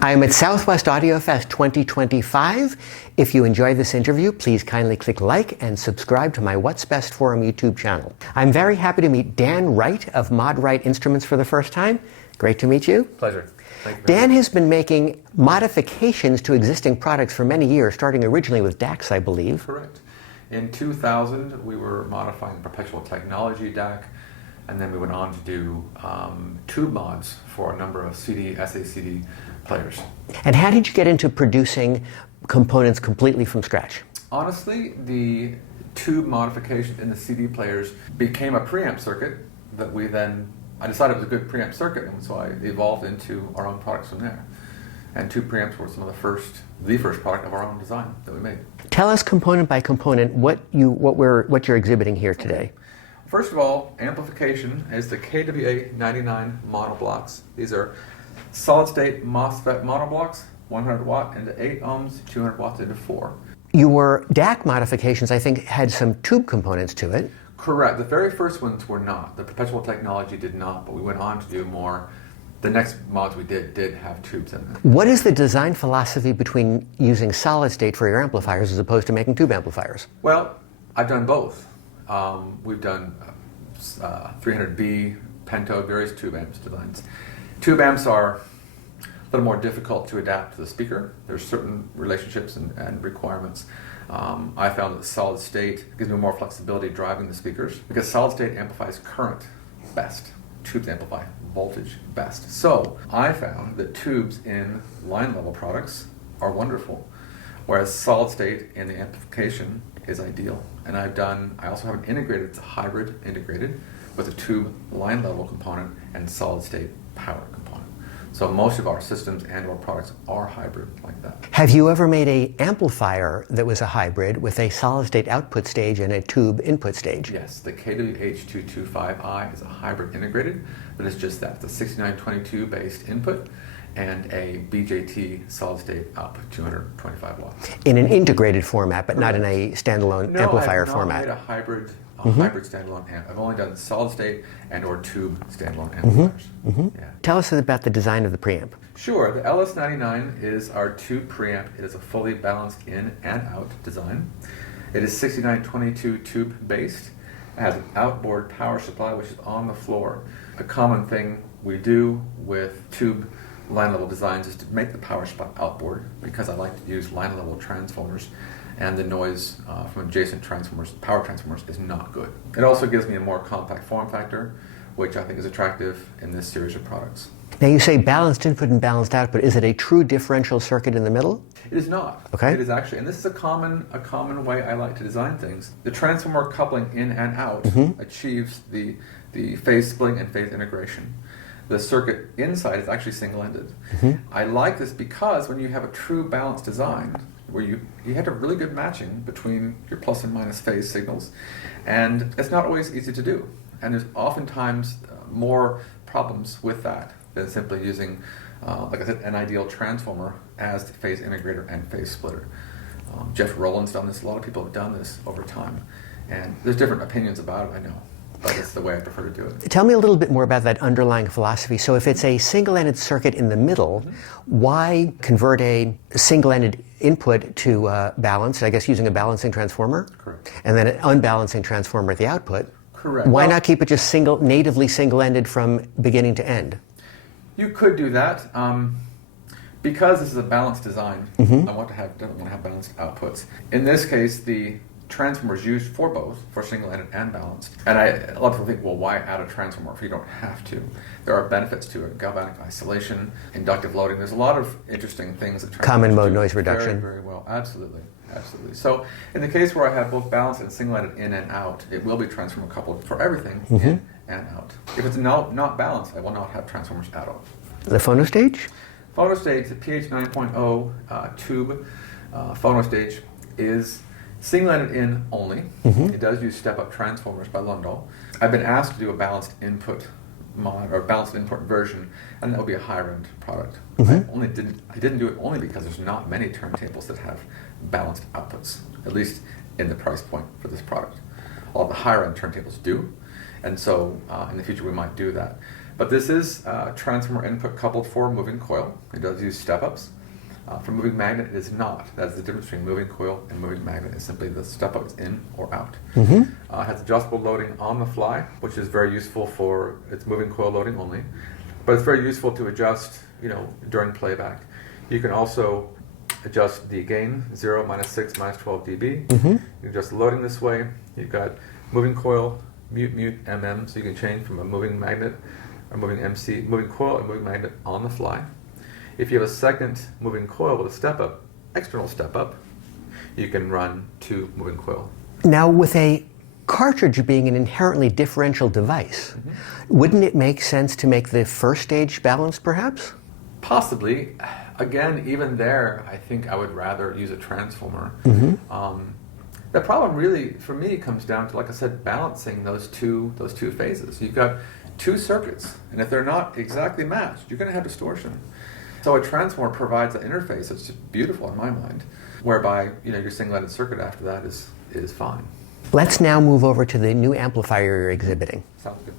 I am at Southwest Audio Fest 2025. If you enjoy this interview, please kindly click like and subscribe to my What's Best Forum YouTube channel. I'm very happy to meet Dan Wright of ModWright Instruments for the first time. Great to meet you. Pleasure. Thank you. Dan has been making modifications to existing products for many years, starting originally with DACs, I believe. Correct. In 2000, we were modifying perpetual technology DAC, and then we went on to do tube mods for a number of CD, SACD players. And how did you get into producing components completely from scratch? Honestly, the tube modification in the CD players became a preamp circuit that I decided it was a good preamp circuit, and so I evolved into our own products from there. And tube preamps were some of the first product of our own design that we made. Tell us component by component what you're exhibiting here today. First of all, amplification is the KWA99 monoblocks. These are solid-state MOSFET monoblocks, 100 watt into 8 ohms, 200 watts into 4. Your DAC modifications, I think, had some tube components to it. Correct. The very first ones were not. The perpetual technology did not, but we went on to do more. The next mods we did have tubes in them. What is the design philosophy between using solid-state for your amplifiers as opposed to making tube amplifiers? Well, I've done both. We've done 300B, pentode, various tube amps designs. Tube amps are a little more difficult to adapt to the speaker. There's certain relationships and requirements. I found that solid state gives me more flexibility driving the speakers because solid state amplifies current best. Tubes amplify voltage best. So I found that tubes in line level products are wonderful, whereas solid state in the amplification is ideal. And I also have an integrated, it's a hybrid integrated with a tube line level component and solid state power component. So most of our systems and our products are hybrid like that. Have you ever made an amplifier that was a hybrid with a solid-state output stage and a tube input stage? Yes, the KWH225i is a hybrid integrated, but it's just that. It's a 6922 based input and a BJT solid-state output, 225 watts. In an integrated format, but not in a standalone amplifier format? No, I have made a hybrid standalone amp. I've only done solid-state and or tube standalone amplifiers. Yeah. Tell us about the design of the preamp. Sure, the LS99 is our tube preamp. It is a fully balanced in and out design. It is 6922 tube based. It has an outboard power supply which is on the floor. A common thing we do with tube line level designs is to make the power supply outboard because I like to use line level transformers, and the noise from adjacent transformers, power transformers, is not good. It also gives me a more compact form factor, which I think is attractive in this series of products. Now you say balanced input and balanced output. Is it a true differential circuit in the middle? It is not. Okay. It is actually, and this is a common way I like to design things. The transformer coupling in and out achieves the phase splitting and phase integration. The circuit inside is actually single-ended. I like this because when you have a true balanced design, where you have a really good matching between your plus and minus phase signals, and it's not always easy to do. And there's oftentimes more problems with that than simply using, like I said, an ideal transformer as the phase integrator and phase splitter. Jeff Rowland's done this. A lot of people have done this over time, and there's different opinions about it, I know. But it's the way I prefer to do it. Tell me a little bit more about that underlying philosophy. So if it's a single-ended circuit in the middle, why convert a single-ended input to balanced, I guess using a balancing transformer? Correct. And then an unbalancing transformer at the output? Correct. Why not keep it just natively single-ended from beginning to end? You could do that. Because this is a balanced design, I want to have balanced outputs. In this case, the transformer is used for both, for single-ended and balanced. And a lot of people think, well, why add a transformer if you don't have to? There are benefits to it: galvanic isolation, inductive loading. There's a lot of interesting things that common mode do noise reduction. Very, very well. Absolutely. So in the case where I have both balanced and single-ended in and out, it will be transformer coupled for everything in and out. If it's not balanced, I will not have transformers at all. The phono stage? Phono stage, the PH 9.0 tube phono stage is single-ended in only. It does use step-up transformers by Lundahl. I've been asked to do a balanced input mod or balanced input version, and that will be a higher-end product. I didn't do it only because there's not many turntables that have balanced outputs, at least in the price point for this product. All the higher-end turntables do, and so in the future we might do that. But this is transformer input coupled for moving coil. It does use step-ups. For moving magnet, it is not. That's the difference between moving coil and moving magnet, is simply the step-up is in or out. It has adjustable loading on the fly, which is very useful for its moving coil loading only. But it's very useful to adjust, during playback. You can also adjust the gain, 0, -6, -12 dB. You can adjust the loading this way. You've got moving coil, mute, mm, so you can change from a moving magnet, or moving coil and moving magnet on the fly. If you have a second moving coil with a step-up, external step-up, you can run 2 moving coil. Now, with a cartridge being an inherently differential device, wouldn't it make sense to make the first stage balanced, perhaps? Possibly. Again, even there, I think I would rather use a transformer. The problem really, for me, comes down to, like I said, balancing those two phases. You've got 2 circuits, and if they're not exactly matched, you're going to have distortion. So a transformer provides an interface that's just beautiful in my mind, whereby your singleted circuit after that is fine. Let's now move over to the new amplifier you're exhibiting. Sounds good.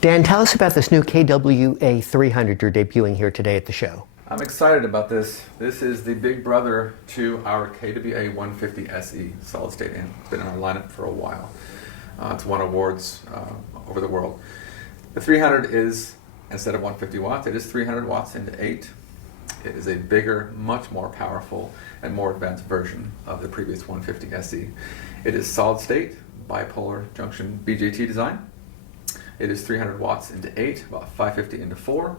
Dan, tell us about this new KWA 300 you're debuting here today at the show. I'm excited about this. This is the big brother to our KWA 150 SE solid state amp. It's been in our lineup for a while. It's won awards over the world. The 300 is, instead of 150 watts, it is 300 watts into 8. It is a bigger, much more powerful, and more advanced version of the previous 150 SE. It is solid state, bipolar junction BJT design. It is 300 watts into 8, about 550 into 4,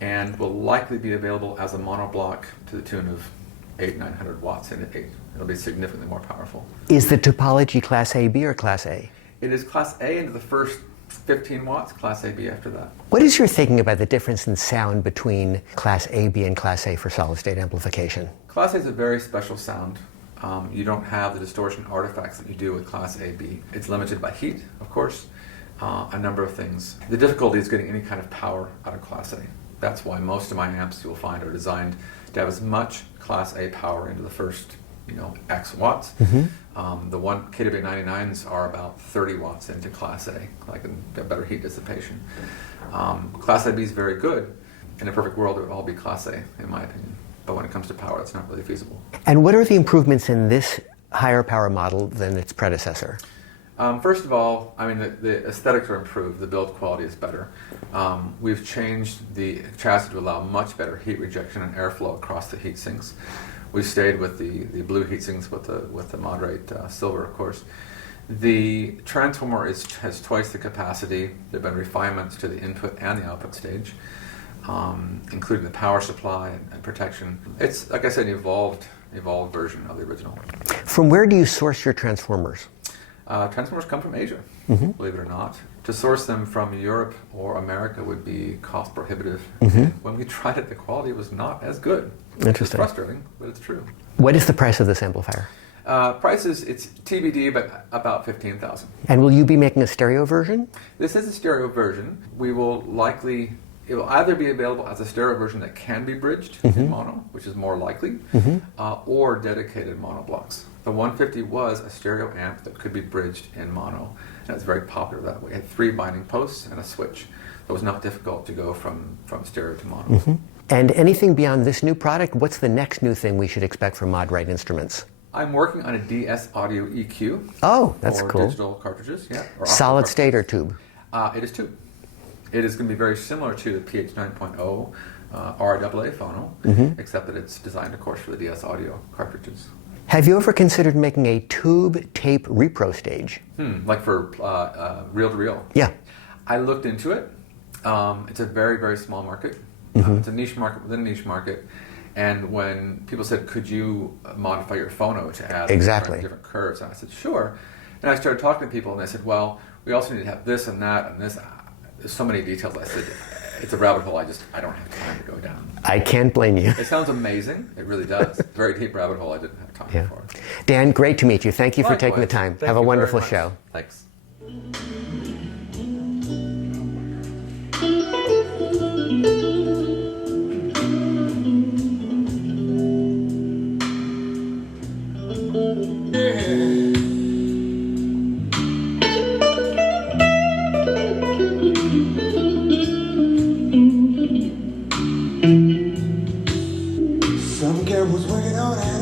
and will likely be available as a monoblock to the tune of 900 watts into 8. It'll be significantly more powerful. Is the topology Class A, B, or Class A? It is Class A into the first 15 watts, Class AB after that. What is your thinking about the difference in sound between Class AB and Class A for solid state amplification? Class A is a very special sound. You don't have the distortion artifacts that you do with Class AB. It's limited by heat, of course, a number of things. The difficulty is getting any kind of power out of Class A. That's why most of my amps, you'll find, are designed to have as much Class A power into the first, X watts. The one KWA 99s are about 30 watts into Class A, like a better heat dissipation. Class AB is very good. In a perfect world, it would all be Class A, in my opinion. But when it comes to power, it's not really feasible. And what are the improvements in this higher power model than its predecessor? First of all, the aesthetics are improved. The build quality is better. We've changed the chassis to allow much better heat rejection and airflow across the heat sinks. We stayed with the blue heat sinks with the ModWright silver, of course. The transformer has twice the capacity. There have been refinements to the input and the output stage, including the power supply and protection. It's, like I said, an evolved version of the original. From where do you source your transformers? Transformers come from Asia, believe it or not. To source them from Europe or America would be cost prohibitive. When we tried it, the quality was not as good. Interesting. It's frustrating, but it's true. What is the price of this amplifier? Prices, it's TBD, but about $15,000. And will you be making a stereo version? This is a stereo version. It will either be available as a stereo version that can be bridged in mono, which is more likely, or dedicated mono blocks. The 150 was a stereo amp that could be bridged in mono, and it's very popular that way. It had 3 binding posts and a switch. It was not difficult to go from stereo to mono. And anything beyond this new product, what's the next new thing we should expect from ModWright Instruments? I'm working on a DS audio EQ. Oh, that's for cool. Digital cartridges, yeah. Solid state or tube? It is tube. It is going to be very similar to the PH 9.0 RAA phono, except that it's designed, of course, for the DS audio cartridges. Have you ever considered making a tube tape repro stage? Like for reel-to-reel? Yeah. I looked into it. It's a very, very small market. It's a niche market within a niche market. And when people said, could you modify your phono to add different curves? And I said, sure. And I started talking to people, and they said, well, we also need to have this and that and this. There's so many details. I said, it's a rabbit hole I don't have time to go down. I can't blame you. It sounds amazing. It really does. Very deep rabbit hole I didn't have time for. Dan, great to meet you. Thank you for Likewise. taking the time. Thank have a you wonderful very much. show. Thanks. engineer was working on an